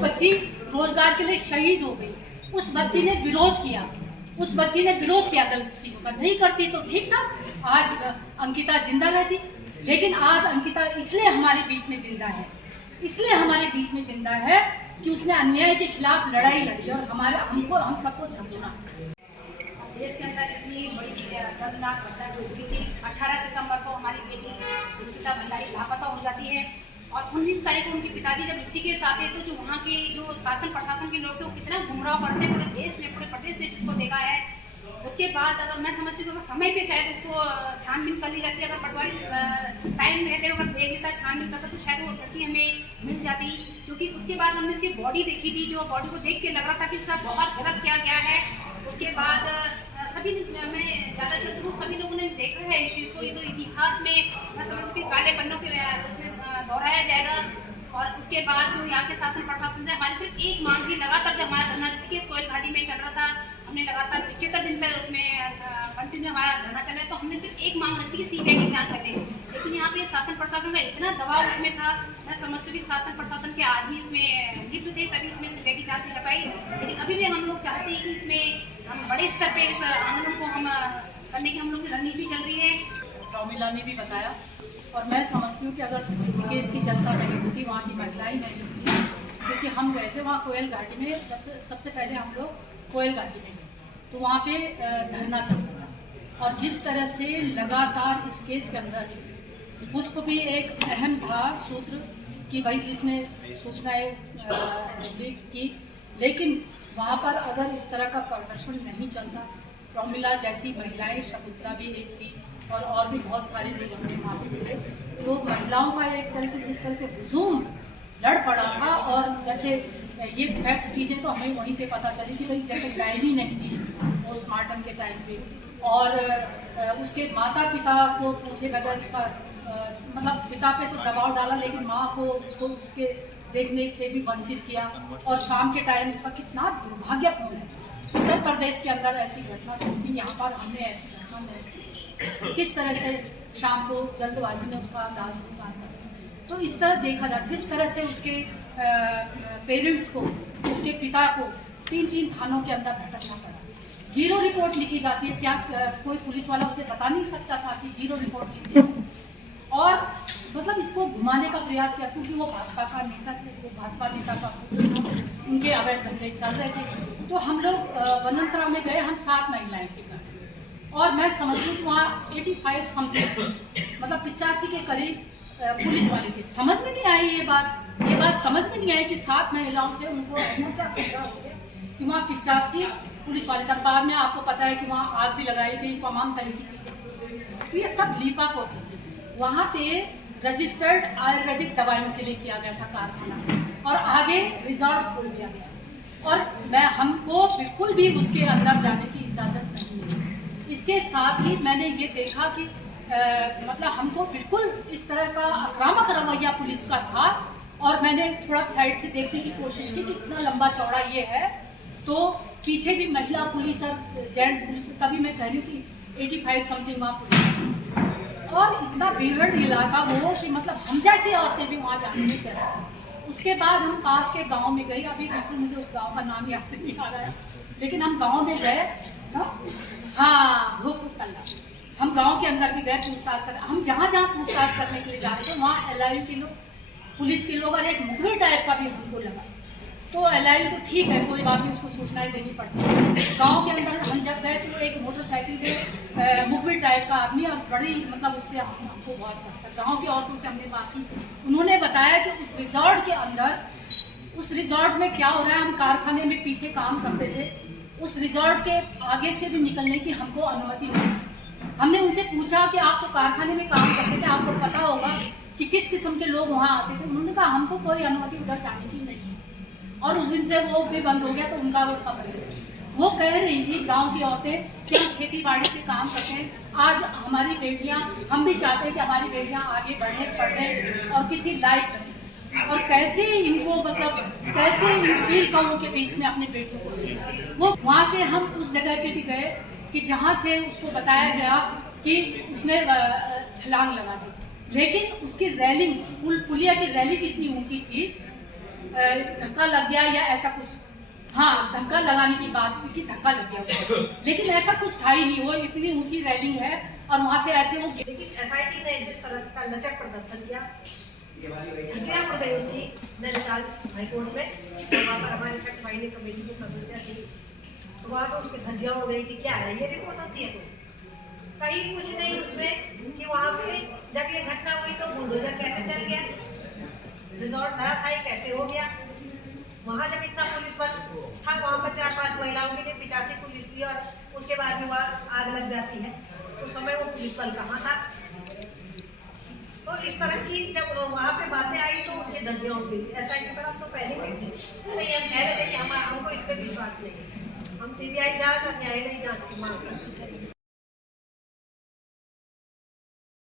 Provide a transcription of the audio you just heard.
बच्ची रोजगार के लिए शहीद हो गई। उस बच्ची ने विरोध किया, उस बच्ची ने विरोध किया गलत चीजों का। नहीं करती तो ठीक था, आज अंकिता जिंदा रहती। लेकिन आज अंकिता इसलिए हमारे बीच में जिंदा है, इसलिए हमारे बीच में जिंदा है कि उसने अन्याय के खिलाफ लड़ाई लड़ी और हम सबको झंझोड़ा। देश के अंदर इतनी बड़ी दर्दनाक घटना हुई थी। 18 सितंबर को हमारी बेटी अंकिता भंडारी लापता हो जाती है और 19 तारीख को उनके पिताजी जब ऋषिकेश आते हैं तो जो वहाँ के जो शासन प्रशासन के लोग थे वो कितना गुमराह करते हैं, पूरे देश में, पूरे प्रदेश ने जिसको देखा है। उसके बाद अगर मैं समझती हूँ समय पे शायद उसको छानबीन कर ली जाती है। अगर पटवारी टाइम रहते अगर देख लेता, छानबीन करता तो शायद वो लड़की हमें मिल जाती। क्योंकि उसके बाद हमने उसकी बॉडी देखी थी, जो बॉडी को देख के लग रहा था कि उसका बहुत गलत किया गया है। उसके बाद सभी लोगों ने देखा है इस चीज़ को। ये तो इतिहास में मैं समझती हूँ काले पन्नों के उसमें दोहराया जाएगा। और उसके बाद जो यहाँ के शासन प्रशासन से हमारी सिर्फ एक मांग थी, लगातार जब हमारा धरना ऋषिकेश कोयल घाटी में चल रहा था, हमने लगातार 75 दिन तक उसमें कंटिन्यू हमारा धरना चला है, तो हमने सिर्फ एक मांग रखी कि सीबीआई की जांच करें। लेकिन यहाँ पे शासन प्रशासन का इतना दबाव उसमें था, मैं समझती हूँ कि शासन प्रशासन के आदमी इसमें लिप्त थे, तभी इसमें सीबीआई की जांच नहीं कर पाई। लेकिन अभी भी हम लोग चाहते हैं कि इसमें हम बड़े स्तर पर इस आंदोलन को हम करने की हम लोग की रणनीति चल रही है। प्रमिला ने भी बताया और मैं समझती हूँ कि अगर ऋषिकेश की जनता नहीं होती, वहाँ की महिलाएं नहीं होती, क्योंकि हम गए थे वहाँ कोयल घाटी में। जब सबसे पहले हम लोग कोयल घाटी में गए तो वहाँ पे धरना चल रहा था और जिस तरह से लगातार इस केस के अंदर उसको भी एक अहम था सूत्र कि भाई जिसने सूचनाएं की, लेकिन वहाँ पर अगर इस तरह का प्रदर्शन नहीं चलता, प्रमिला जैसी महिलाएं, शकुंतला भी एक थी और भी बहुत सारे लोग हमने वहाँ पे मिले, तो महिलाओं का एक तरह से जिस तरह से हुजूम लड़ पड़ा था। और जैसे ये फैक्ट चीज़ें तो हमें वहीं से पता चली कि भाई जैसे डायरी नहीं थी पोस्टमार्टम के टाइम पे, और उसके माता पिता को पूछे बगैर उसका मतलब पिता पे तो दबाव डाला, लेकिन माँ को उसको उसके देखने से भी वंचित किया। और शाम के टाइम उसका कितना दुर्भाग्यपूर्ण है। उत्तर प्रदेश के अंदर ऐसी घटना सोचती, यहाँ पर हमने ऐसी घटना नहीं, किस तरह से शाम को जल्दबाजी में उसका दाह संस्कार किया। तो इस तरह देखा जाए, जिस तरह से उसके पेरेंट्स को, उसके पिता को 3-3 थानों के अंदर भटकना पड़ा, 0 रिपोर्ट लिखी जाती है। क्या कोई पुलिस वाला उसे बता नहीं सकता था कि 0 रिपोर्ट लिखी है? और मतलब इसको घुमाने का प्रयास किया, क्योंकि वो भाजपा का नेता थे, वो भाजपा नेता का उनके अवैध धंधे चल रहे थे। तो हम लोग वनंतरा में गए, हम 7 महिलाएं थी और मैं समझती हूँ वहाँ 85 समथिंग मतलब 85 के करीब पुलिस वाले थे। समझ में नहीं आई ये बात समझ में नहीं आई कि 7 महिलाओं से उनको ऐसा क्या फायदा हो गया कि वहाँ 85 पुलिस वाले का। बाद में आपको पता है कि वहाँ आग भी लगाई गई, तमाम तरह की चीज़ें। तो ये सब लीपाप होती थी। वहाँ पे रजिस्टर्ड आयुर्वेदिक दवाइयों के लिए किया गया था कारखाना, और आगे रिजॉर्ट खोल दिया गया और हमको बिल्कुल भी उसके अंदर जाने की इजाज़त नहीं है। इसके साथ ही मैंने ये देखा कि मतलब हमको बिल्कुल इस तरह का आक्रामक रवैया पुलिस का था। और मैंने थोड़ा साइड से देखने की कोशिश की कि कितना लंबा चौड़ा ये है, तो पीछे भी महिला पुलिस और जेंट्स पुलिस, तभी मैं कह रही हूँ कि 85 समथिंग वहाँ पुलिस, और इतना भीड़ इलाका वो कि मतलब हम जैसी औरतें भी वहाँ जाने में क्या था। उसके बाद हम पास के गाँव में गए, अभी बिल्कुल मुझे उस गाँव का नाम याद नहीं आ रहा है, लेकिन हम गाँव में गए, हाँ भूखपुर कल्ला, हम गांव के अंदर भी गए पूछताछ करने। हम जहाँ पूछताछ करने के लिए जा रहे थे वहाँ LIU के लोग, पुलिस के लोग और एक मुखबिर टाइप का भी हमको लगा। तो LIU तो ठीक है, कोई बात नहीं, उसको सूचनाएं देनी पड़ती है। गांव के अंदर हम जब गए तो एक मोटरसाइकिल पे मुखबिर टाइप का आदमी, और बड़ी मतलब उससे हमको बहुत लगता। गाँव की औरतों से हमने बात की, उन्होंने बताया कि उस रिजॉर्ट के अंदर, उस रिजॉर्ट में क्या हो रहा है। हम कारखाने में पीछे काम करते थे, उस रिजॉर्ट के आगे से भी निकलने की हमको अनुमति नहीं। हमने उनसे पूछा कि आप तो कारखाने में काम करते थे, आपको पता होगा कि किस किस्म के लोग वहाँ आते थे। उन्होंने कहा हमको कोई अनुमति उधर जाने की नहीं है, और उस दिन से वो भी बंद हो गया। तो उनका वो सफर है। वो कह रही थी गांव की औरतें कि हम खेती बाड़ी से काम करते हैं, आज हमारी बेटियां, हम भी चाहते हैं कि हमारी बेटियां आगे बढ़े, पढ़े और किसी लायक बने, और कैसे इनको मतलब कैसे इन चील कौओं के बीच में अपने बेटियों को भेजें। वो वहाँ से हम उस जगह पे भी गए कि जहाँ से उसको बताया गया कि उसने छलांग लगा दी, लेकिन उसकी रेलिंग, पुलिया की रेलिंग इतनी ऊंची थी धक्का लग गया या ऐसा कुछ, हाँ धक्का लगाने की बात हुई कि धक्का लग गया उसको, लेकिन ऐसा कुछ था ही नहीं। वो इतनी ऊंची रेलिंग है और वहां से ऐसे वो लेकिन एसआईटी ने जिस तरह से का लचक प्रदर्शन किया, धज्जियां उड़ गई उसकी नैनीताल हाईकोर्ट में। वहाँ पर हमारे फैक्ट फाइंडिंग कमेटी के सदस्य थे, तो वहाँ पर उसकी धज्जियां उड़ गई कि क्या है ये रिपोर्ट होती है कोई, कहीं कुछ नहीं उसमें कि वहाँ पे जब ये घटना हुई तो बुलडोजर कैसे चल गया, रिजॉर्ट धराशायी कैसे हो गया। वहाँ जब इतना पुलिस बल था, वहाँ पर 4-5 महिलाओं के लिए 85 पुलिस थी और उसके बाद भी वहाँ आग लग जाती है, उस समय वो पुलिस बल कहाँ था। तो इस तरह की जब वहाँ पे बातें आई तो उनके धज्जियां उड़ गई। एसआईटी पर हम तो पहले ही कहते नहीं, हम कह रहे थे कि हमको इस पर विश्वास नहीं है, हम सीबीआई जांच और न्यायालयी जांच की मांग करते हैं।